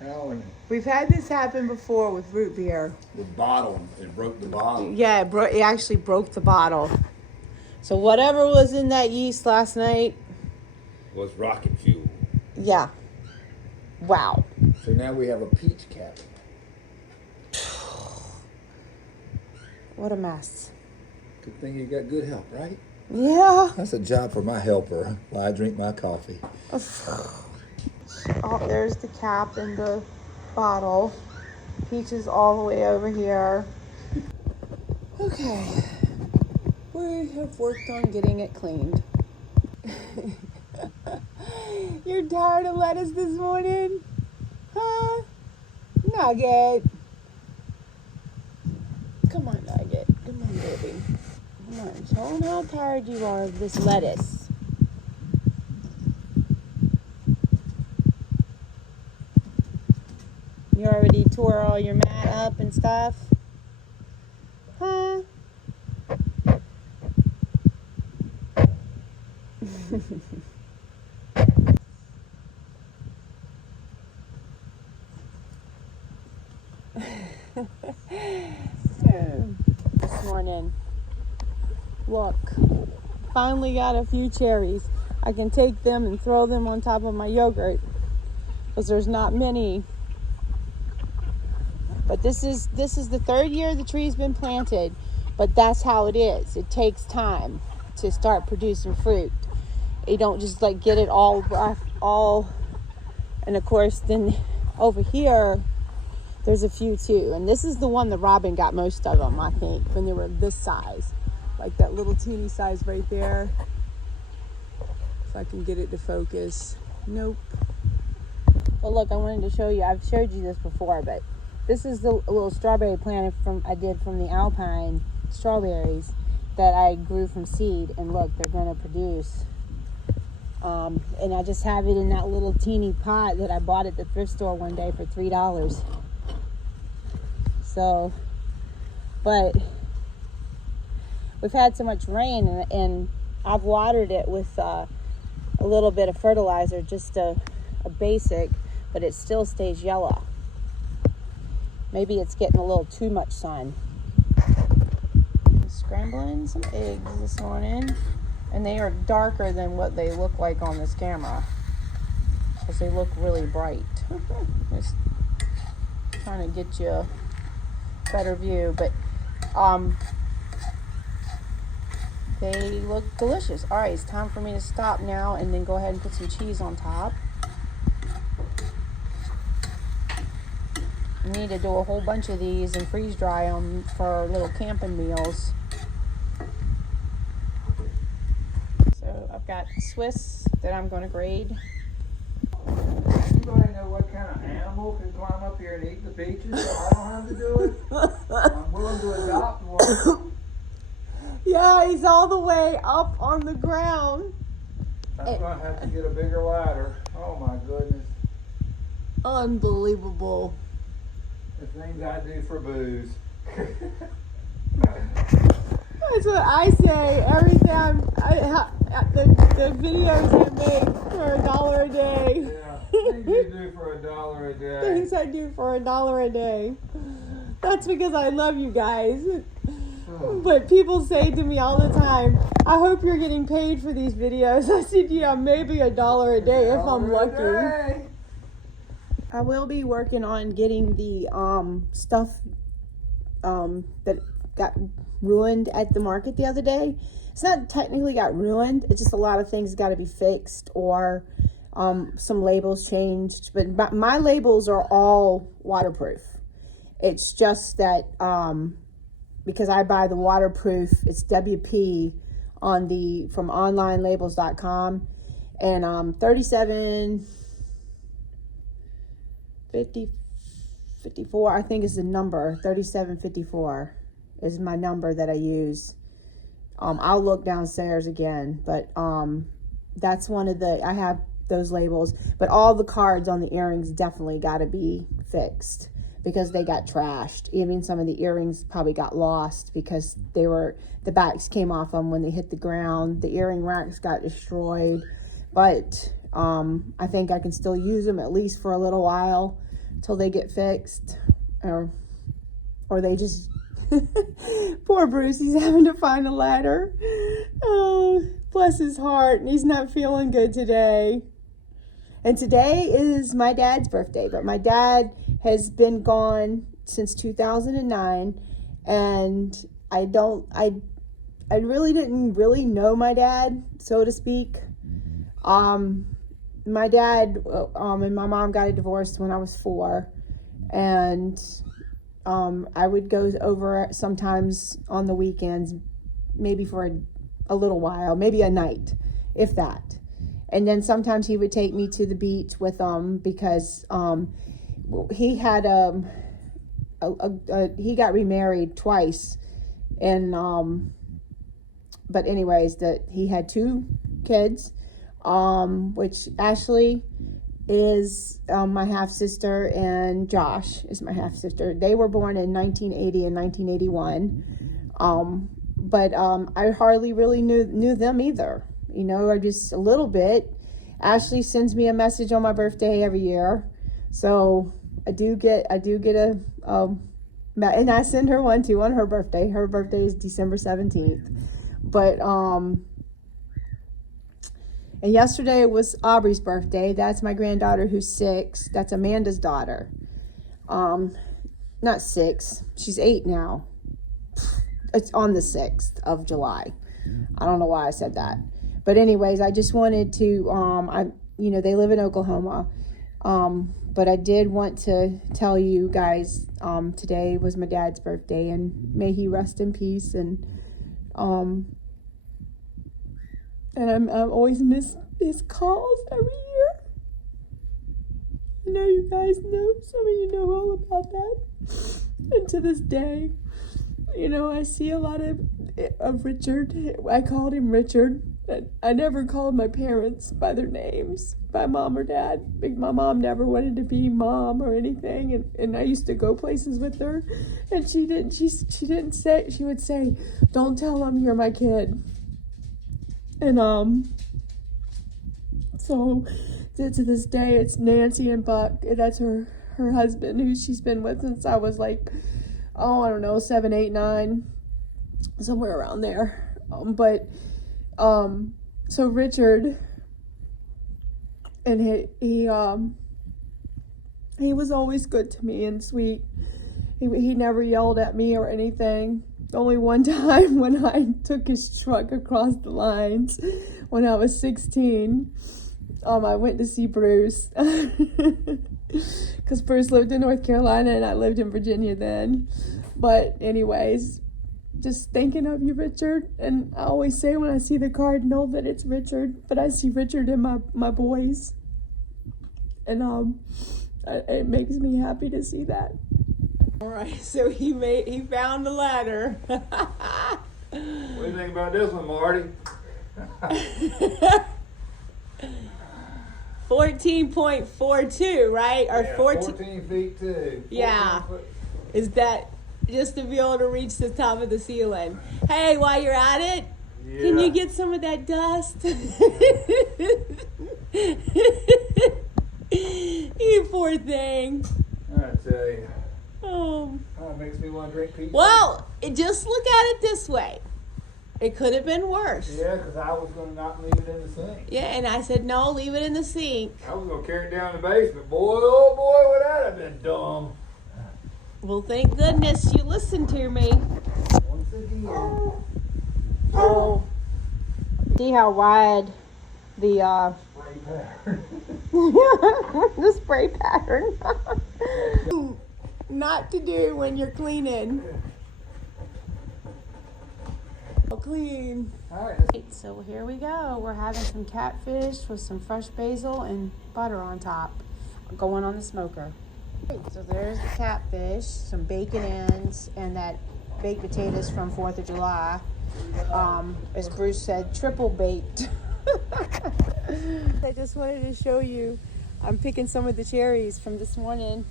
Alan, We've had this happen before with root beer. the bottle, it broke the bottle. Yeah, it actually broke the bottle. So whatever was in that yeast last night, Was rocket fuel. yeah. Wow. So now we have a peach cabinet. What a mess. Good thing you got good help, right? Yeah. That's a job for my helper while I drink my coffee. Oh, there's the cap and the bottle. Peach is all the way over here. Okay. We have worked on getting it cleaned. You're tired of lettuce this morning? Huh? Nugget. Come on, Nugget. Come on, baby. Come on. Show them how tired you are of this lettuce. You already tore all your mat up and stuff? Huh? This morning, look, finally got a few cherries. I can take them and throw them on top of my yogurt because there's not many. But this is the 3rd year the tree's been planted, but that's how it is. It takes time to start producing fruit. You don't just like get it all, and of course then over here there's a few too, and this is the one that Robin got most of them, I think, when they were this size, like that little teeny size right there. If I can get it to focus. Nope. Well, look, I wanted to show you. I've showed you this before, but this is the little strawberry plant I did from the Alpine strawberries that I grew from seed, and look, they're going to produce. And I just have it in that little teeny pot that I bought at the thrift store one day for $3. So but we've had so much rain, and I've watered it with a little bit of fertilizer, just a basic, but it still stays yellow. Maybe it's getting a little too much sun. I'm scrambling some eggs this morning, and they are darker than what they look like on this camera, because they look really bright. Just trying to get you a better view, but they look delicious. All right, it's time for me to stop now and then go ahead and put some cheese on top. I need to do a whole bunch of these and freeze dry them for little camping meals. So I've got Swiss that I'm going to grade. Anybody know what kind of animal can climb up here and eat the peaches so I don't have to do it? I'm willing to adopt one. Yeah, he's all the way up on the ground. I'm going to have to get a bigger ladder. Oh my goodness. Unbelievable. The things I do for booze. That's what I say every time. The videos I make for $1 a day. Yeah, things you do for $1 a day. Things I do for $1 a day. That's because I love you guys. But people say to me all the time, I hope you're getting paid for these videos. I said, yeah, maybe $1 a day if I'm lucky. I will be working on getting the stuff that got ruined at the market the other day. It's not technically got ruined. It's just a lot of things got to be fixed, or some labels changed. But my labels are all waterproof. It's just that because I buy the waterproof, it's WP from onlinelabels.com, and 3754 I think is the number. 3754 is my number that I use. I'll look downstairs again, but that's one of I have those labels, but all the cards on the earrings definitely got to be fixed because they got trashed. Even some of the earrings probably got lost because the backs came off them when they hit the ground. The earring racks got destroyed, but I think I can still use them at least for a little while till they get fixed, or they just poor Bruce, he's having to find a ladder. Oh, bless his heart, and he's not feeling good today. And today is my dad's birthday, but my dad has been gone since 2009, and I really didn't really know my dad, so to speak. My dad and my mom got a divorce when I was 4, and I would go over sometimes on the weekends, maybe for a little while, maybe a night, if that. And then sometimes he would take me to the beach with him because he had he got remarried twice, and but anyways, he had 2 kids, which Ashley is my half-sister, and Josh is my half-sister. They were born in 1980 and 1981, but I hardly really knew them either, or just a little bit. Ashley sends me a message on my birthday every year, so I do get and I send her one too on her birthday. Her birthday is December 17th, but and yesterday was Aubrey's birthday. That's my granddaughter who's 6. That's Amanda's daughter. Not 6. She's 8 now. It's on the 6th of July. I don't know why I said that. But anyways, I just wanted to, they live in Oklahoma. But I did want to tell you guys, today was my dad's birthday, and may he rest in peace. And I'm always miss his calls every year. I know you guys know. Some of you know all about that. And to this day, I see a lot of Richard. I called him Richard. I never called my parents by their names, by mom or dad. My mom never wanted to be mom or anything, and I used to go places with her, and she didn't say. She would say, "Don't tell them you're my kid." And so to this day, it's Nancy and Buck. And that's her husband, who she's been with since I was like, I don't know, 7, 8, 9, somewhere around there. So Richard, and he was always good to me and sweet. He never yelled at me or anything. Only one time when I took his truck across the lines when I was 16, I went to see Bruce. Because Bruce lived in North Carolina and I lived in Virginia then. But anyways, just thinking of you, Richard. And I always say when I see the card, know that it's Richard. But I see Richard in my boys. And it makes me happy to see that. All right, so he found the letter. What do you think about this one, Marty? 14.42, right? Or Yeah, 14 feet too. Yeah. Is that just to be able to reach the top of the ceiling? Hey, while you're at it, can you get some of that dust? You poor thing. I tell you. Oh. It makes me want to drink pizza. Well, just look at it this way. It could have been worse. Yeah, because I was going to not leave it in the sink. Yeah, and I said, no, leave it in the sink. I was going to carry it down the basement. Boy, oh boy, would that have been dumb. Well, thank goodness you listened to me. Once again. Oh. See how wide the Spray pattern. the spray pattern. Not to do when you're cleaning. Clean. All right. So here we go. We're having some catfish with some fresh basil and butter on top, going on the smoker. So there's the catfish, some bacon ends, and that baked potatoes from 4th of July. As Bruce said, triple baked. I just wanted to show you, I'm picking some of the cherries from this morning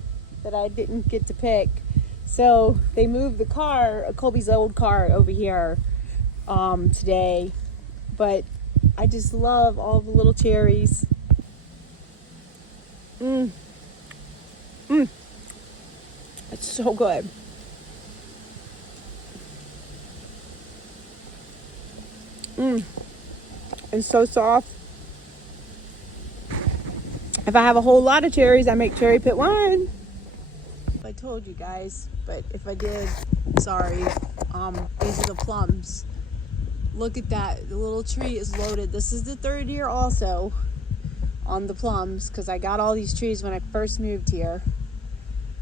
that I didn't get to pick. So they moved the car, Colby's old car, over here today, but I just love all the little cherries. It's so good. And so soft. If I have a whole lot of cherries, I make cherry pit wine. I told you guys, but if I did, sorry. These are the plums. Look at that. The little tree is loaded. This is the 3rd year also on the plums, because I got all these trees when I first moved here.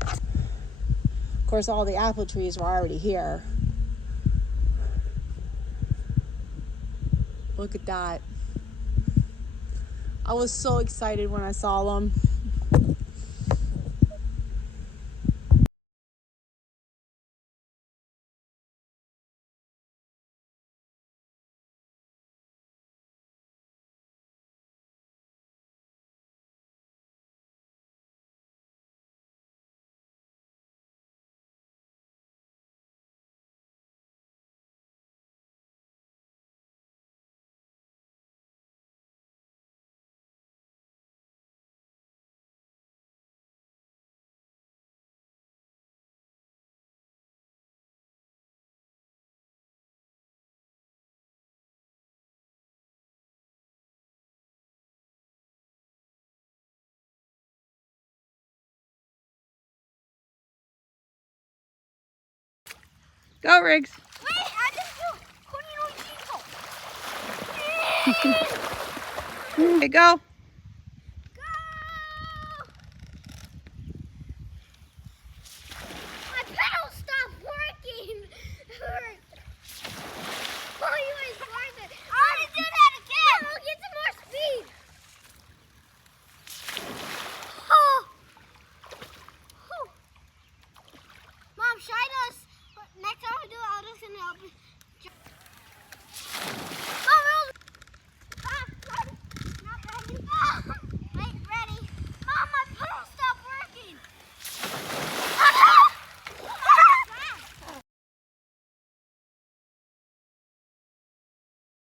Of course, all the apple trees were already here. Look at that. I was so excited when I saw them. Go, Riggs. Wait, I just do Okay, go. My pedal stopped working. Oh, you guys worth it. I want to do that again. I'll get some more speed. Oh. Mom, should I just, next time I do it, I'll just